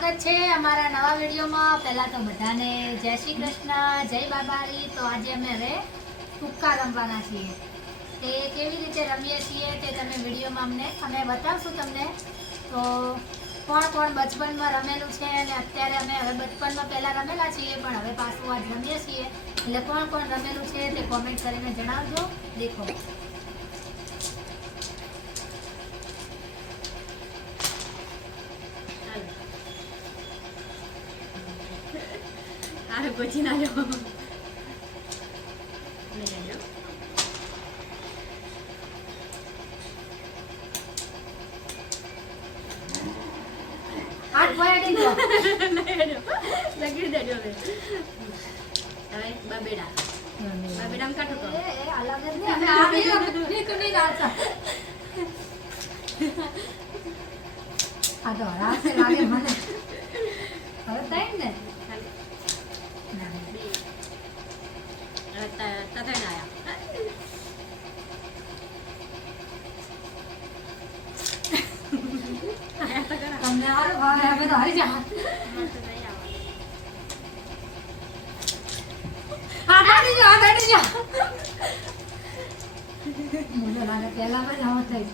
સ્વાગત છે અમારા નવા વિડીયોમાં। પહેલા તો બધાને જય શ્રી કૃષ્ણ, જય બાબારી। તો આજે અમે હવે ટૂક્કા રમવાના છીએ। તે કેવી રીતે રમીએ છીએ તે તમે વિડીયોમાં અમે બતાવશું તમને। તો કોણ કોણ બચપનમાં રમેલું છે અને અત્યારે અમે હવે બચપનમાં પહેલા રમેલા છીએ પણ હવે પાછું આજ રમીએ છીએ, એટલે કોણ કોણ રમેલું છે તે કોમેન્ટ કરીને જણાવજો। દેખો કોચી ના જો આઠ પોઈન્ટ દો લગી દેજો હવે બાબેડા બાબેડામ કાઢો તો એ અલગ જ ને આવી ની તો નહીં આવતા। આ તો રાસે લાગે મને હવે થાય ને તમને હારું ભાવે હવે તો હારી જા હા હારી જા મને લાગે પહેલા પણ આવો થઈ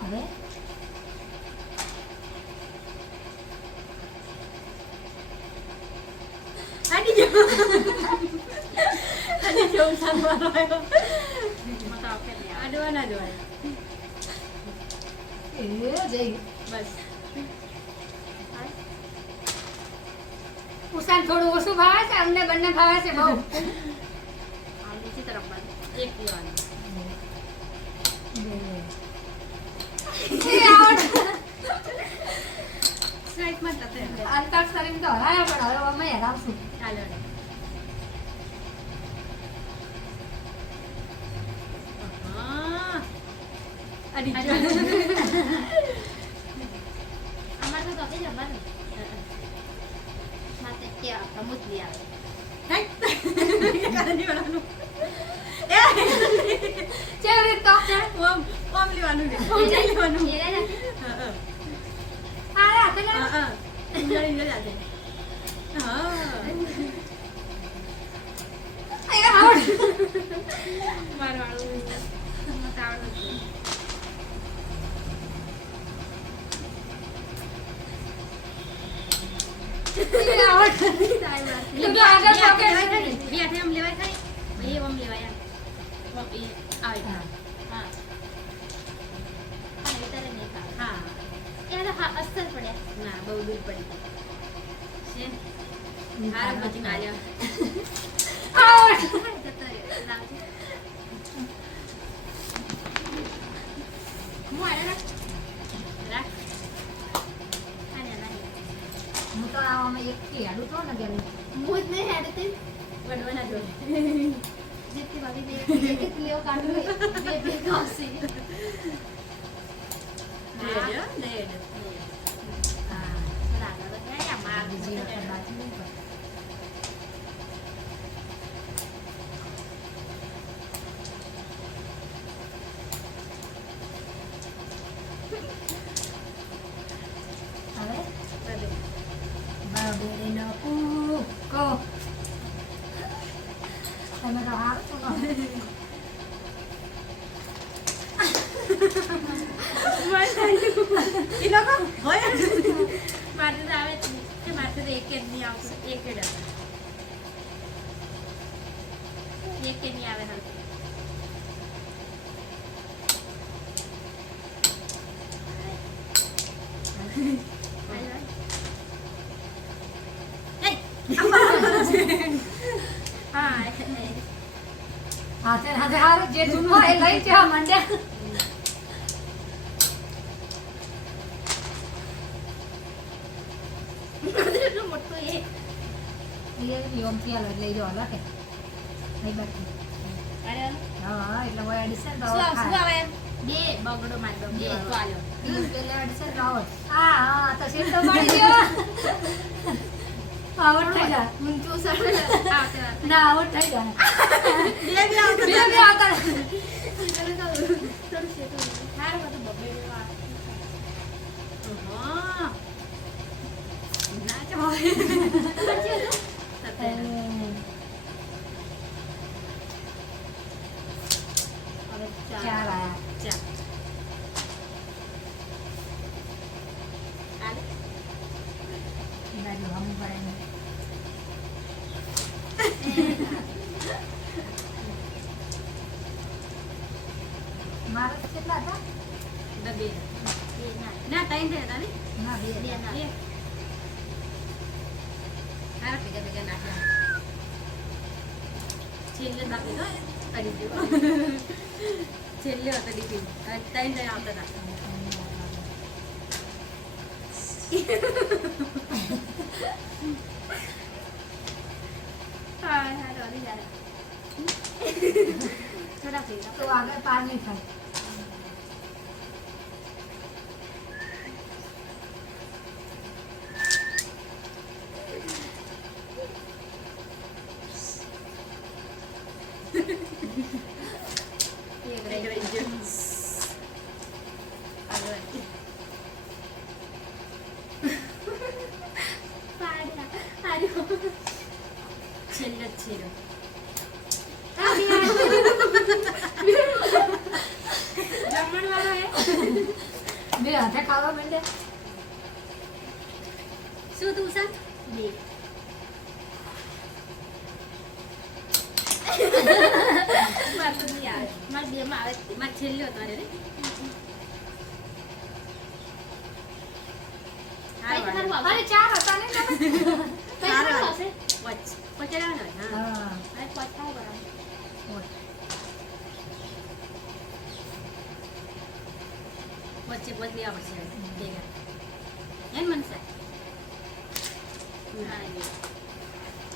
હવે જો સાંભળો મત આપે આડવા ના જોવાય એ જઈ બસ ઉસાન થોડું ઓછું ભાવે છે, અમને બંને ભાવે છે બહુ। આ નીચે તરફ બાદ એક લેવાનું સ્ટ્રાઇક માં તતે અંતાક્ષરી તો હરાયા પણ હવે અમે હરાવશું। ચાલો અમાર તો કપી જવાનું માતે કે પ્રમુદલી આવે હે કાની વાળાનું એ ચેરી તો ઓમ લેવાનું ને ઓમ લેવાનું એ રે હા આ પેલા હા ઇન્જોય જાતે હા એ આવડ મારવાળું મત આવડતું એ આવડ એટલે તો આગળ પકડ બે હાથે આમ લેવાય થાય ભાઈ ઓમ લેવાય ઓમ એ આવે હા હા અને તારે નહીં ખા હા એ હા અસર પડ્યા ના બહુ દૂર પડી છે હાર બચી માલ્યા આવડ જતો રહ્યો લાવજો હું આયા રાખ આને ના હું તો આવામાં એક થી હેડું તો ને ગેલું હું જ નહીં હેડતી વડવાના જો જેટલી ભાભી બે લેવો કાઢું બે બે કાસી દેજો દેજો હા રાગા બતાયા માર બીજી વખત બાકી નહીં પડે। હવે બાબેરીનો કૂકો તમે તો હાર છો એ લોકો હોય મારે તો આવે કે મારે તો એક જ નહીં આવતું એક જ એક જ નહીં આવે હાલ હાથે હાથે હારું જે જૂનો એ લઈ જવા માંડ્યા। મોટું એ યોમ થી હાલો લઈ જાઓ લાગે નહીં બાકી હા એટલે હોય એડિશન તો શું આવે બે બગડો માર દો બે તો આલો પેલે એડિશન લાવો હા હા તો સીટ તો મળી ગયો આવડ થઈ જાય ઊંચું સર આવતે ના આવડ થઈ જાય બે આવતા બે આવતા ચાર આયા. ચાર. હાલે. ઈ બાજુ હમ પડે ને. મારે તો કેટલા હતા? બે. ના ત્રણ થયા હતા ને ના, બે. બે. હારા ભેગા ભેગા નાખ્યા છેલ્લે બાકી તો કરી દીધું છેલ્લે હતો ડિફિન ત્રણ ત્રણ આવતા હતા થોડા ભેગા તો આગળ પાર નહીં થાય. એક રહી ગયું આગળ છેલ્લે જ છેલ્લો જમણવાળો હે બે હાથે ખાવા માંડે. શું તું સાત બે મારે તો નહીં આવે મારે બે માં આવે મારે છેલ્લો હતો રે અરે ચાર હતા ને તમે? હા. વચ્ચે બદલી આવડશે ભેગા એમ મનસા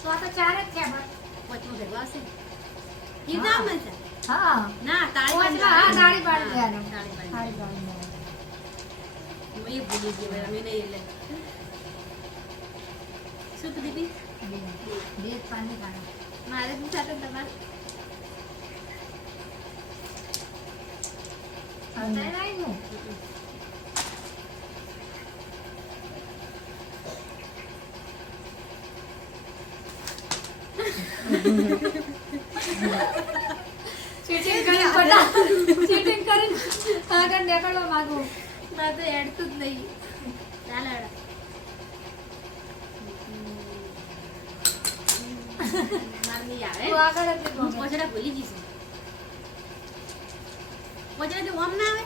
તો આ તો ચાર જ છે બસ. વચમાં ભેગો આવશે ઈ ના મનસા હા. ના તાળી હા, તાળી પાડી દેવાનું. તાળી પાડી તાળી પાડી દેવાનું. મેં એ ભૂલી ગઈ ભાઈ અમે નહીં એટલે શું તું દીદી બે. બે જ પાણી ખાવા. મારે શું સાથે તમારે અત્યારે આવ્યું. ચીટિંગ કરીને બધા ચીટિંગ કરીને આગળ નીકળવા માંગુ. મારે તો હેડતું જ નહીં ચાલ હેડ મારે નહીં આવે તું આગળ જ નહીં હું પહોંચે. પોચડા ભૂલી જઈશું પોચડા તો ઓમ ના આવે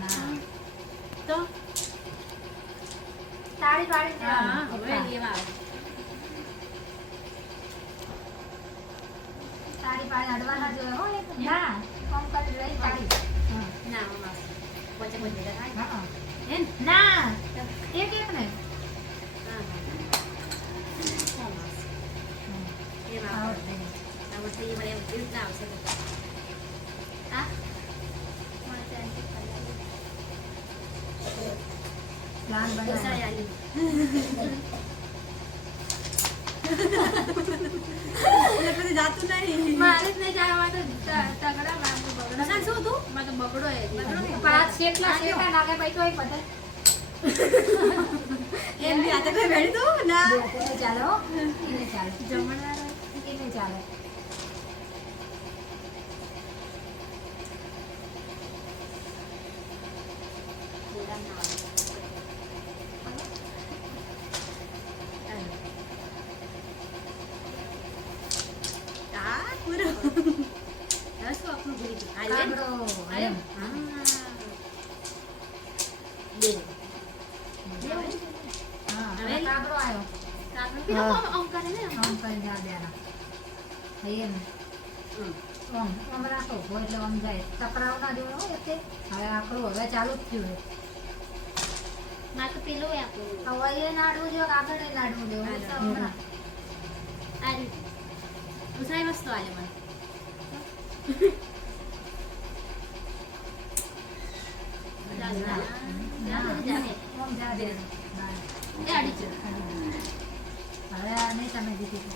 ના. તો તાળી પાડી હા દેવાનું. હવે એમાં આવે તાળી પાડી અડવાના જોઈએ હો એક. ના, કોમ કરી રહી તાળી. હા. ના ઓમ આવશે પોચે પોચે ભેગા થાય હા. હે ને ના, એક એક ને. હા ઓમ આવશે એમાં આવશે આવડશે એ મને એમ કેવી રીતના આવશે હા પ્લાન ઓછા બનાવ્યો. આલી એટલે પછી જાતું નહીં મારે જ નહીં જવા તો તગડા મારું બગડો. મસાલ શું હતું મારે તો બગડો એ. બગડો ને? પાંચ શેકલા શેકા નાખે પછી તોય પતે. એમ બી આતે કોઈ ભેળી દઉં ના એને ચાલે હો. એને ચાલે. જમણવાળા એને ચાલે. બોલા ના આવે આ પૂરો હવે શું આપણું ભૂલી ગયું આ લે કાગડો. એમ. હા બે હા, હવે? કાગડો આવ્યો. આપણું પેલો આમ કરે ને આમ કરી જા દેના. એમ. આમ રાખો ઉભો એટલે આમ જાય. ટકરાવ ના દેવો હોય એટલે. હવે આકડું હવે ચાલુ જ થયું છે. મારે તો પેલો આપણું હવે એ નાડવું જોઈએ કે આગળ એ નાડવું જોઈએ. હું તો હમણાં. આ રીતે ઉસાઈ વસ્તુ આલે મને ના. આમ જા દેના. ના. એ આડી છે હવે આ નહીં તમે જીતી.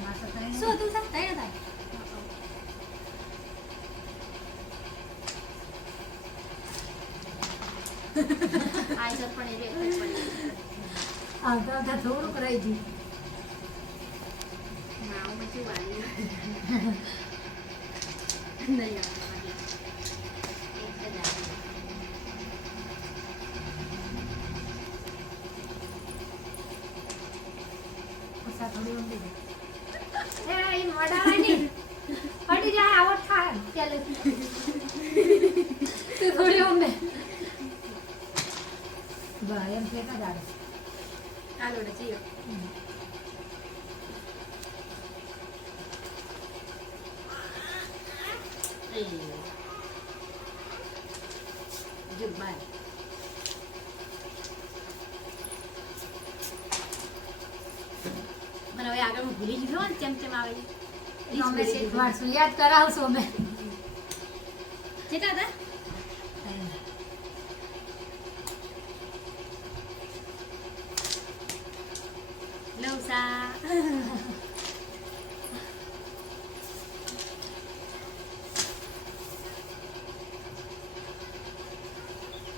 માથે કરીને. શું હતું સર તૈયાર થાય આ સર પણ એ એક જ પડી આવતા આવતા થોડુંક રહી ગયું. આમાં શું વાલી નહીં આવે એક જ આવે ઓછા થોડી ઊંડી છે એ ઈ મોઢામાં નહીં પડી જાય આવો થાય ચાલે તું થોડી ઊંડે બા એમ કે કા દાડે ચાલો ને ચીયો જો બાય મને હવે આગળ હું ભૂલી ગયો ને કેમ કેમ આવે અમે શીખવાડશું યાદ કરાવશું અમે કેટલા હતા લવસા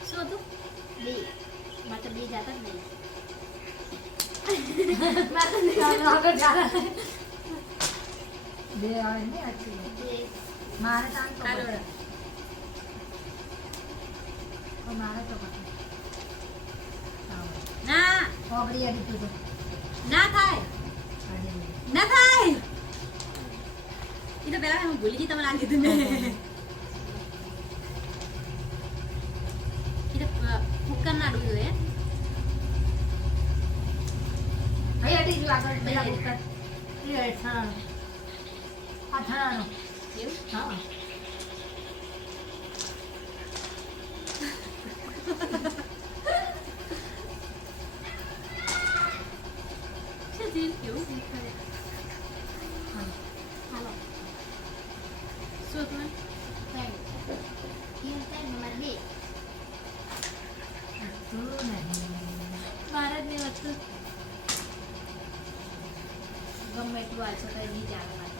શું હતું બે માત્ર બે જાતા જ નહીં આગળ ચાલે બે આવે ને actually. બે મારે તો આમ તો ચાલો પતે. મારે તો પતે. ના ઓગળી અડી તું તો ના થાય અડી. ના થાય એ તો પેલા હું ભૂલી ગઈ તમને આ કીધું મેં એ તો કુકર ના ડૂ જોઈએ અહીં અડી ગયું આગળ પેલા કુકર. એ થણાનો. આ થણાનો. એવું હા. શું થયું કેવું હા. હાલો શું હતું નંબર બે તું નહીં. મારા જ નહીં વસ્તુ ગમે એટલું વાંચો તો નહીં ચાલે મારે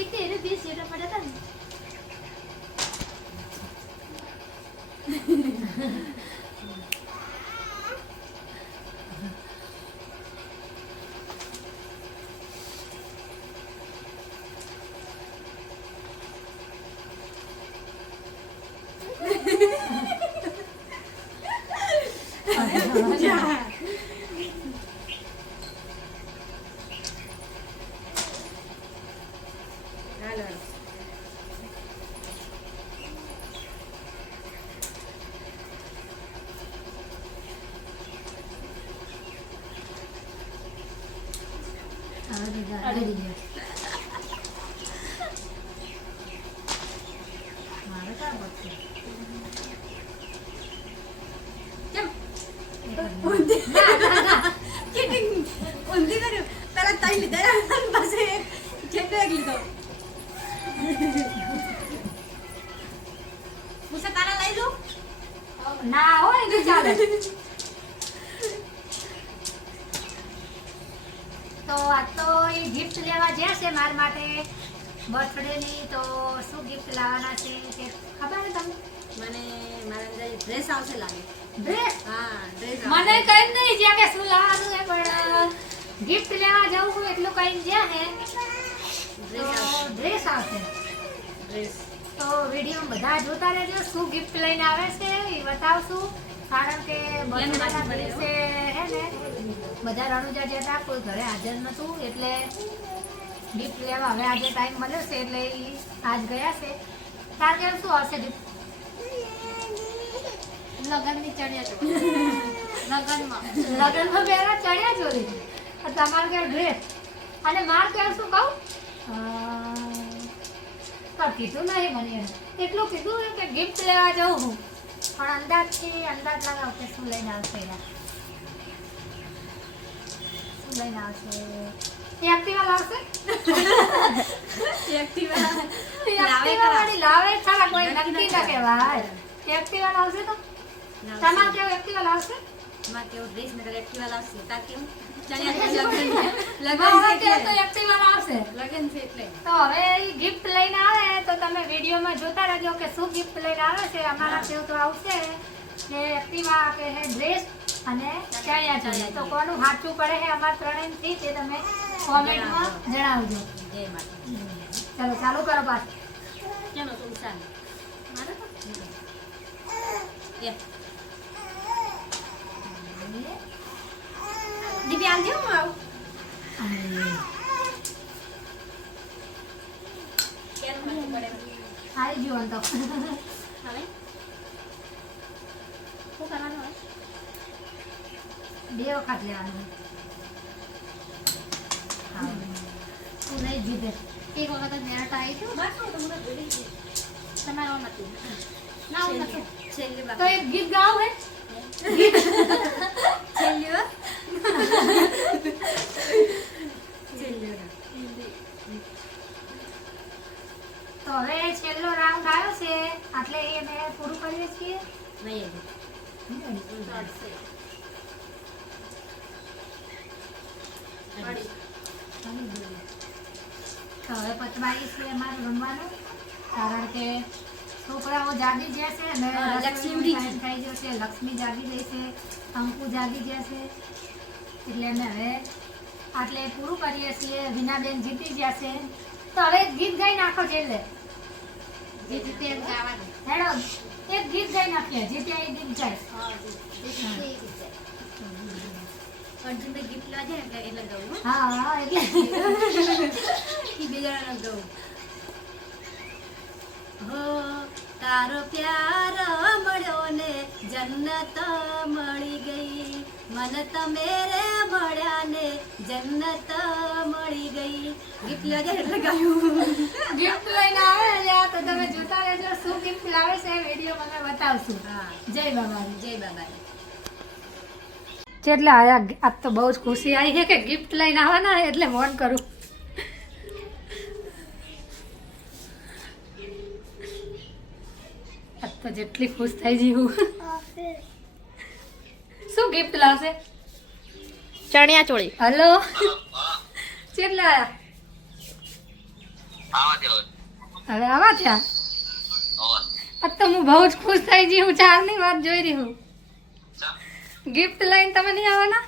એક તો એને બે શેડા પડ્યા હતા ને અડી ગયા. મારે ક્યાં પતશે? કેમ એ કરી. ઊંધી ચીટિંગ ઊંધી કર્યું પેલા ત્રણ લીધા પાસે છેલ્લો એક લીધો મુસા તારા લઈ લો ના હોય તો ચાલે. તો આ તો એ ગિફ્ટ લેવા જ્યાં છે મારા માટે બર્થડે ની. તો શું ગિફ્ટ લાવવાના છે તે ખબર છે તમને? મને મારા અંદર ડ્રેસ આવશે લાગે ડ્રેસ હા ડ્રેસ મને કઈ નહીં જ્યાં કે શું લાવવાનું છે, પણ ગિફ્ટ લેવા જવું હોય એટલું કઈ જ્યાં હે તો ડ્રેસ આવશે. ડ્રેસ તો વિડીયો બધા જોતા રહેજો. શું ગિફ્ટ લઈને આવે છે એ બતાવશું. કારણ કે બર્થડેના દિવસે હે ને બધા રણુજા જતા, કોઈ ઘરે હાજર નતું, એટલે ગિફ્ટ લેવા હવે આજે ટાઈમ મળ્યો છે એટલે ઈ આજ ગયા છે. કારણ કે શું આવશે ગિફ્ટ? લગનની ચણિયા ચોળી લગનમાં લગ્નમાં પહેલા ચણ્યા ચોળી, તમારે કે ડ્રેસ. અને માર કે શું કહું તો કીધું નહીં મને એને. એટલું કીધું કે ગિફ્ટ લેવા જવું હું, પણ અંદાજ લગાવ કે શું લઈને આવશે યાર. શું લઈને આવશે? એક્ટિવા લાવશે? એક્ટિવા એક્ટિવા વાળી લાવે ખરા, કોઈ નક્કી ના કહેવાય. એક્ટિવા લાવશે તો તમારે કેવું એક્ટિવા લાવશે? માં કેવું ડ્રેસ ને એક્ટિવા લાવશે તા કેવું હવે ચણિયા કે તો એક્ટિવા લાવશે. લગન છે એટલે તો હવે ઈ ગિફ્ટ લઈને આવે તો તમે વિડીયોમાં જોતા રહેજો કે શું ગિફ્ટ લઈને આવે છે. અમારા કેવું તો આવશે કે એક્ટિવા કે હે ડ્રેસ અને ચણિયા ચોળી. તો કોનું સાચું પડે છે અમારા ત્રણેયથી તે તમે કોમેન્ટમાં જણાવજો. જય માતા. ચલો ચાલુ કરો પાછું. કેનો તું ચાલ મારે તો એ દીદી આવજો હું આવું કેમ માથું પડે આવી ગયો તો હવે શું કરવાનું હોય 2 વખત લેવાનું. હા તું નહીં જીતે. એક વખત જ મેરટ આવી છું બસ હું તમને ભૂલી ગઈ તમારો નથી ના હું નથી છેલ્લી તો બાકી એક ગીત ગાઓ હે. છેલ્લી વાર છેલ્લી વાર તો હવે છેલ્લો રાઉન્ડ આવ્યો છે એટલે એ અમે પૂરું કરીએ છીએ. નહીં ચોટશે પડી તો હવે પતવાઈ છે અમારે રમવાનું, કારણ કે છોકરાઓ જાગી ગયા છે અને હા, લક્ષ્મી ઉડી ગઈ. થઈ ગયો છે. લક્ષ્મી જાગી ગઈ છે, અંકુ જાગી ગયા છે, એટલે અમે હવે આટલે પૂરું કરીએ છીએ. વિનાબેન જીતી ગયા છે. તો હવે એક ગીત ગાઈ નાખો છેલ્લે. જીતે ગાવાનું હેડો એક ગીત ગાઈ નાખીએ. જીત્યા એ ગીત ગાય. અર્જુનભાઈ ગિફ્ટ લેવા જાય ને એટલે ગયું હો. હા હા એટલે ઈ બે જણાનો ગયું હો તારો પ્યાર મળ્યો ને જન્નત મળી ગઈ મન તમે રે મળ્યા ને જન્નત મળી ગઈ ગિફ્ટ લેવા જાય એટલે ગયું ગિફ્ટ લઈને આવે એટલે તો તમે જોતા રહેજો શું ગિફ્ટ લાવે છે. વિડીયો મને બતાવશું. હા જય બાબા. જય બાબા એટલે આયા આજ તો બહુ જ ખુશી આવી છે કે ગિફ્ટ લઈને આવવાના એટલે ફોન કરું. આજ તો જેટલી ખુશ થઈ જઈશું. શું ગિફ્ટ લાવશે? ચણિયા ચોળી હલો કેટલા આયા? હવે આવા થયા. આજ તો હું બહુ જ ખુશ થઈ ગઈ હું. 4 ની વાત જોઈ રહી હું. ગિફ્ટ લઈને તમે નહીં આવવાના?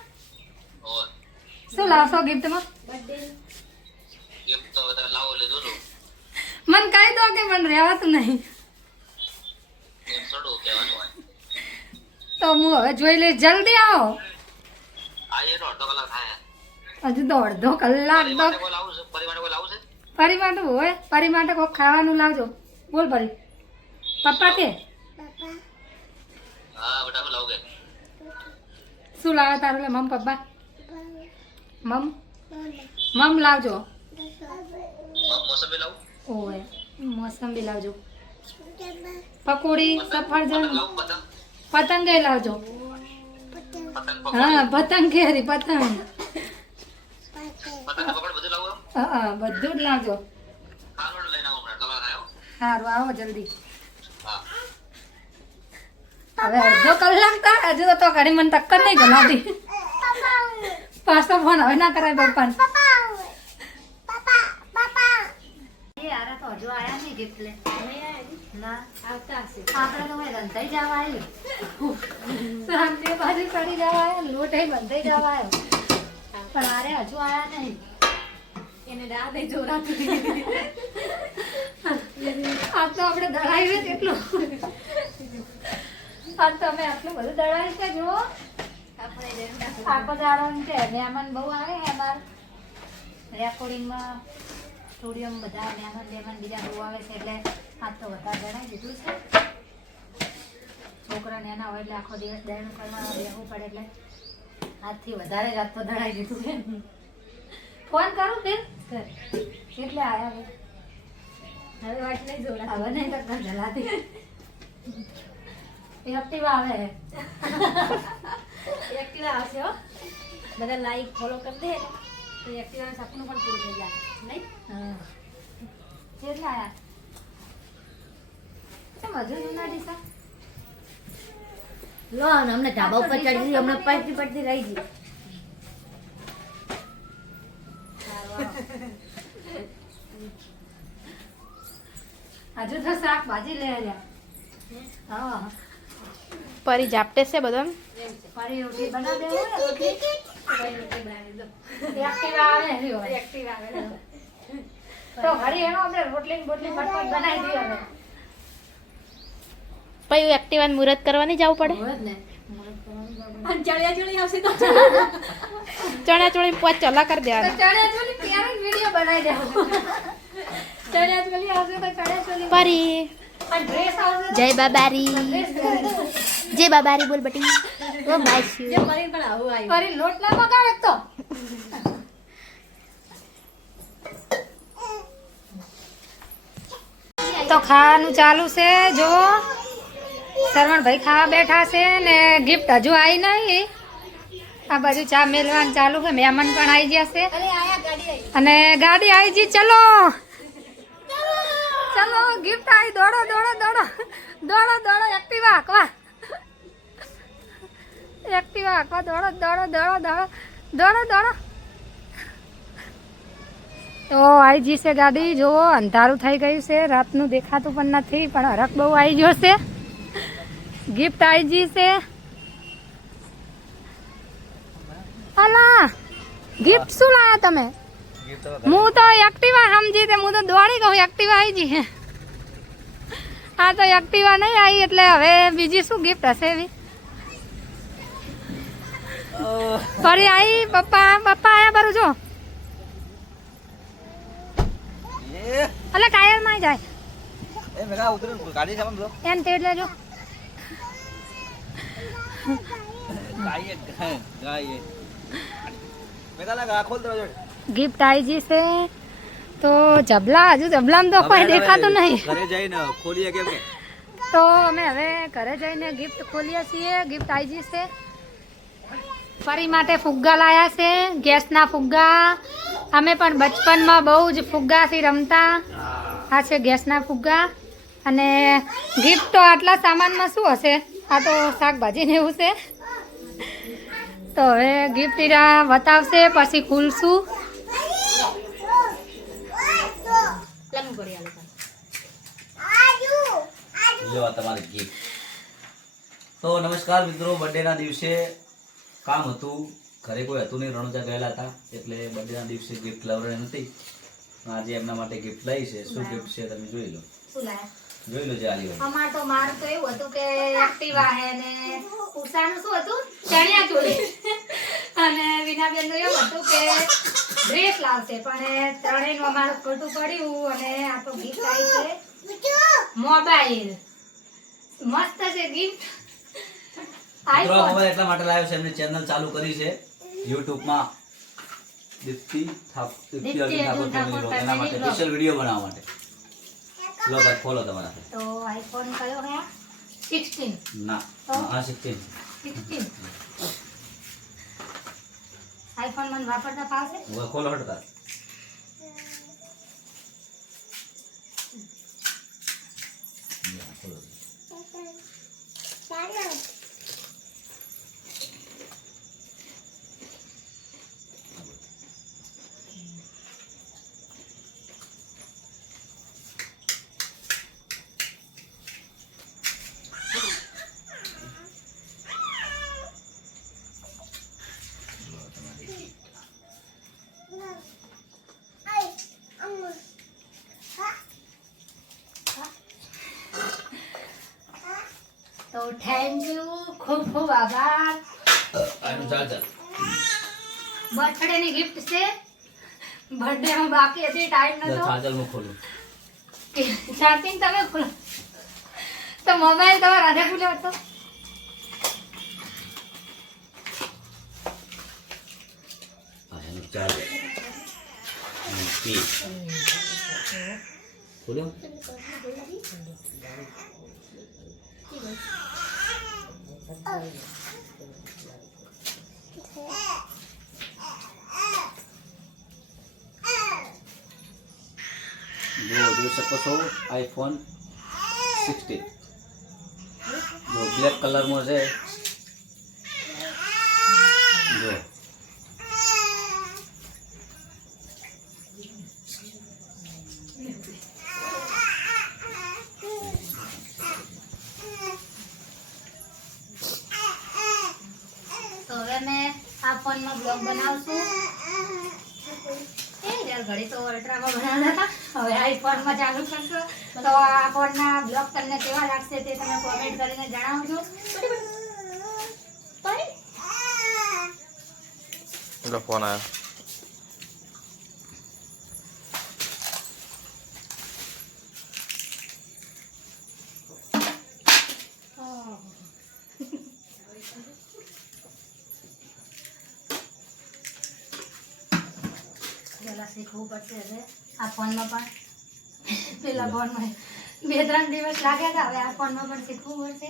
શું લાવશો ગિફ્ટમાં? મને કહી દો કે મને રહેવાતું નહીં તો હું હવે જોઈ લઈશ. જલ્દી આવો. હજુ તો અડધો કલાક તો પરી માટે હોય. પરી માટે કોઈક ખાવાનું લાવજો. બોલ પરી. પપ્પા કે શું લાવે તારું? લે મમ પપ્પા મમ લાવજો. ઓય મોસંબી લાવજો. પકોડી સફરજન પતંગે લાવજો. હા પતંગ કેરી પતંગ હા બધું જ લાવજો. સારું આવો જલ્દી. હવે અડધો કલાક થાય હજુ તો ઘડી મને ટક્કર નહીં ગલાતી. પાછો ફોન હવે ના કરાય પપ્પાને. યાર તો હજુ આયા નહીં ગિફ્ટ લે. ના આવતા હશે આપણે તો મેં રંધાઈ જવા આવ્યું. શાંતિ બાજુ ચડી જવા આવ્યો. લોટ બંધાઈ જવા આવ્યો. પણ આરે હજુ આયા નહીં. એને રાહ દઈ જોરાતી આજ તો આપણે દળાવ્યું કેટલું. આજ તો અમે આટલું બધું દળાવ્યું છે. જુઓ આપણે આખો દાડો છે. મહેમાન બહુ આવે છે અમારે રેકોર્ડિંગમાં સ્ટુડિયોમાં બધા મહેમાન બીજા બહુ આવે છે એટલે આજ તો વધારે દળાવી દીધું છે. છોકરા નાના હોય એટલે આખો દિવસ દળનું કરવા રહેવું પડે એટલે આજથી વધારે જ આજ તો દળાવી દીધું છે. ફોન કરું ફિર એટલે આયા હવે. હવે વાત નહીં જોડા હવે નહીં તો ઘર જલાતી. એક્ટિવા આવે છે. એક્ટિવા આવશે હો બધા લાઈક ફોલો કરી દે તો એક્ટિવાનું સપનું પણ પૂરું થઈ જાય નહીં હા કેટલા આયા? કેમ હજુ જૂના ડીસા? લો અમને ધાબા ઉપર ચડી ગઈ અમને પડતી પડતી રહી ગઈ હજુ તો શાકભાજી લઈ આવ્યા. હા પરી ઝાપટે છે બધા એ ફરી રોટલી બનાવી દેવું ને રોટલી રોટલી બનાવી દો. એક્ટિવા આવે ને એવી હોય. એક્ટિવા આવે ને. તો ઘડી એનો આપણે રોટલી બોટલી ફટફટ બનાવી દઈએ હવે. પછી એક્ટિવાને મુહૂર્ત કરવા નહીં જવું પડે હોય જ ને. અને ચણિયા આવશે તો ચણા ચોળી પોચ ચોલા કરી તો દેવાના ચણિયાચોળી ત્યારે જ વિડીયો બનાવી દેવો. ચણિયાચોળી આવશે તો ચણિયાચોળી પરી અને ડ્રેસ આવશે જય બાબારી ડ્રેસ પહેરી. જય બાબારી બોલ બટી ઓ બાસ્યુ જે ફરીને પણ આવું આવ્યું. ફરી લોટ ના પકાવે તો તો ખાવાનું ચાલુ છે જો સરવણભાઈ ખાવા બેઠા છે ને ગિફ્ટ હજુ આવી નહીં. આ બાજુ ચા મેલવાનું ચાલુ છે, મહેમાન પણ આવી ગયા છે અરે આયા ગાડી આવી. અને ગાડી આવી જી. ચલો ચલો ગિફ્ટ આવી. દોડો દોડો દોડો દોડો દોડો એક્ટિવા હાંકવા એક્ટિવા હાંકવા દોડો દોડો દોડો દોડો દોડો દોડો. તો આવી જી છે ગાડી. જુઓ અંધારું થઈ ગયું છે, રાતનું દેખાતું પણ નથી, પણ હરખ બહુ આવી ગયો છે. ગિફ્ટ આવી જી છે. અલા ગિફ્ટ શું લાયા તમે? હું તો એક્ટિવા સમજી તે હું તો દોડી કહું એક્ટિવા આવી જી. હા તો એક્ટિવા નહીં આવી એટલે હવે બીજી શું ગિફ્ટ હશે એવી. ફરી આવી. પપ્પા પપ્પા આયા બારું જો. અલે ટાયર માં જાય એ મેરા ઉતર ગાડી સામાન લો એમ તેડ લેજો. ગાય ગાય મેરા લગા ખોલ દો ગિફ્ટ આવી જી છે. તો જબલા હજુ જબલામાં તો કોઈ દેખાતું નહીં. ઘરે જઈને ખોલીએ કેમ કે તો અમે હવે ઘરે જઈને ગિફ્ટ ખોલીએ છીએ. ગિફ્ટ આવી જી છે. ફરી માટે ફુગ્ગા લાયા છે, ગેસના ફુગ્ગા. અમે પણ બચપનમાં બહુ જ ફુગ્ગાથી રમતા. આ છે ગેસના ફુગ્ગા. અને ગિફ્ટ તો આટલા સામાનમાં શું હશે? આ તો શાકભાજી ને એવું છે. તો હવે ગિફ્ટ બતાવશે પછી ખુલશું. લંબુ પડી આલે. લો આ તમારી ગિફ્ટ. તો નમસ્કાર મિત્રો, બર્થડે ના દિવસે કામ હતું, ઘરે કોઈ હતું નહીં, રણોજા ગયેલા હતા એટલે બર્થડે ના દિવસે ગિફ્ટ લાવવાની નથી. આજે એમના માટે ગિફ્ટ લાવી છે. શું ગિફ્ટ છે તમે જોઈ લો. શું લાયા? જોઈ લો જે આલી હોય. અમાર તો મારું તો એવું હતું કે એક્ટિવા હે ને ઉષાનું શું હતું? ચણિયાચોળી. અને વિનાબેનનું એવું હતું કે ડ્રેસ લાવશે, પણ ત્રણેયનું અમારું ખોટું પડ્યું. અને આ તો ગિફ્ટ આવી છે મોબાઈલ. મસ્ત છે ગિફ્ટ. મિત્રો આ આઈફોન. મોબાઈલ એટલા માટે લાવ્યો છે, એમની ચેનલ ચાલુ કરી છે YouTube માં, દીપ્તિ દીપ્તિ અર્જુન ઠાકોર અર્જુન family ઠાકોર vlog. એના માટે family સ્પેશિયલ વિડીયો બનાવવા માટે. લો તો ખોલો તમારા. તો આઈફોન કયો હે? 16. ના હા 16. 16. આઈફોન મને વાપરતા ફાવશે? હવે ખોલો હટતા. ખોલો. તો થેન્ક યુ, ખૂબ ખૂબ આભાર. આનું ચાર્જર. બર્થડે ની ગિફ્ટ છે. બર્થડે માં બાકી હતી, ટાઈમ નતો. ચાર્જર હું ખોલું. ચાર્જિંગ તમે ખોલો તો મોબાઈલ તમારે રાધે ખુલ્યો હતો. આ એનું ચાર્જર. પી ખોલ્યો. જોઈ શકો છો આઈફોન 16 જો બ્લેક કલરમાં છે. જો અમે આ ફોનમાં બ્લોગ બનાવશું. એ યાર ઘડી તો અલ્ટ્રામાં બનાવતા હતા, હવે આઈફોનમાં ચાલુ કરશો. તો આ ફોનના બ્લોગ તમને કેવા લાગશે તે તમે કોમેન્ટ કરીને જણાવજો. ફોન આવ્યો. પેલા શીખવું પડશે હવે આ ફોનમાં પણ. પેલા ફોનમાં 2-3 દિવસ લાગ્યા હતા, હવે આ ફોનમાં પણ શીખવું પડશે.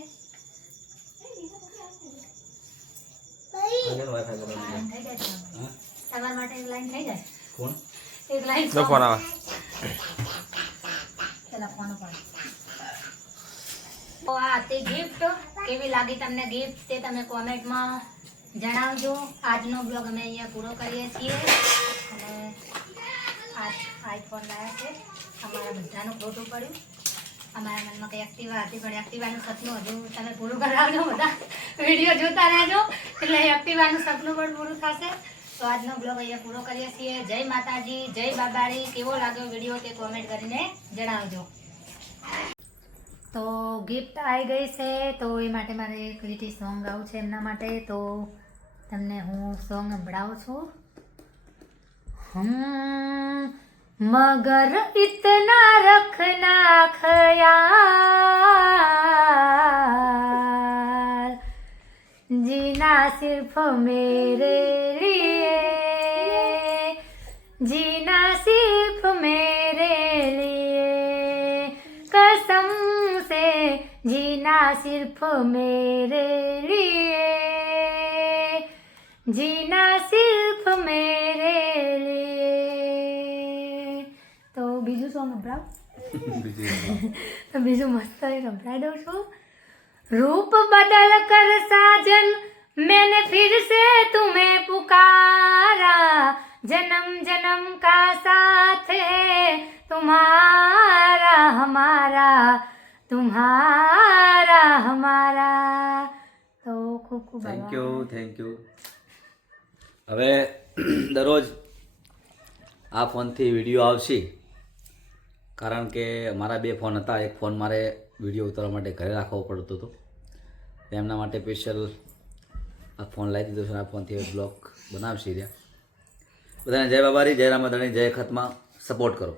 લાઈન થઈ જાય તમારે. તમારા માટે એક લાઈન થઈ જાય. કોણ એક લાઈન ફોન આવે. પેલા ફોન ઉપર. તો આ હતી ગિફ્ટ. કેવી લાગી તમને ગિફ્ટ તે તમે કોમેન્ટમાં જણાવજો. આજનો બ્લોગ અમે અહીંયા પૂરો કરીએ છીએ. અને આ આઈફોન લાવ્યા છે. અમારા બધાનું ખોટું પડ્યું. અમારા મનમાં કંઈ એક્ટિવા હતી, પણ એક્ટિવાનું સપનું હજુ તમે પૂરું કરાવજો. બધા વિડીયો જોતા રહેજો એટલે એક્ટિવાનું સપનું પણ પૂરું થશે. તો આજનો બ્લોગ અહીંયા પૂરો કરીએ છીએ. જય માતાજી, જય બાબારી. કેવો લાગ્યો વિડીયો તે કોમેન્ટ કરીને જણાવજો. તો ગિફ્ટ આવી ગઈ છે, તો એ માટે મારે એક લીટી સોંગ ગાવું છે એમના માટે. તો તમને હું સોંગ સંભળાવું છું. मगर इतना रखना ख्याल जीना सिर्फ मेरे लिए, जीना सिर्फ मेरे लिए, कसम से जीना सिर्फ मेरे लिए, जीना सिर्फ मेरे लिए. तो બીજું સોંગ સંભળાવ. તો બીજું મસ્ત સંભળાઈ દઉં છું. रूप बदल कर साजन मैंने फिर से तुम्हें पुकारा, जन्म जन्म का साथ है तुम्हारा हमारा, तुम्हारा हमारा. તો ખૂબ ખૂબ થેન્ક યુ. હવે દરરોજ આ ફોનથી વિડીયો આવશે, કારણ કે મારા 2 ફોન હતા. એક ફોન મારે વિડીયો ઉતારવા માટે ઘરે રાખવો પડતો હતો, એમના માટે સ્પેશિયલ આ ફોન લાવી દીધો છે. આ ફોનથી બ્લોગ બનાવશે રહ્યા. બધાને જય બાબારી, જય રામાધણી, જય ખતમાં. સપોર્ટ કરો.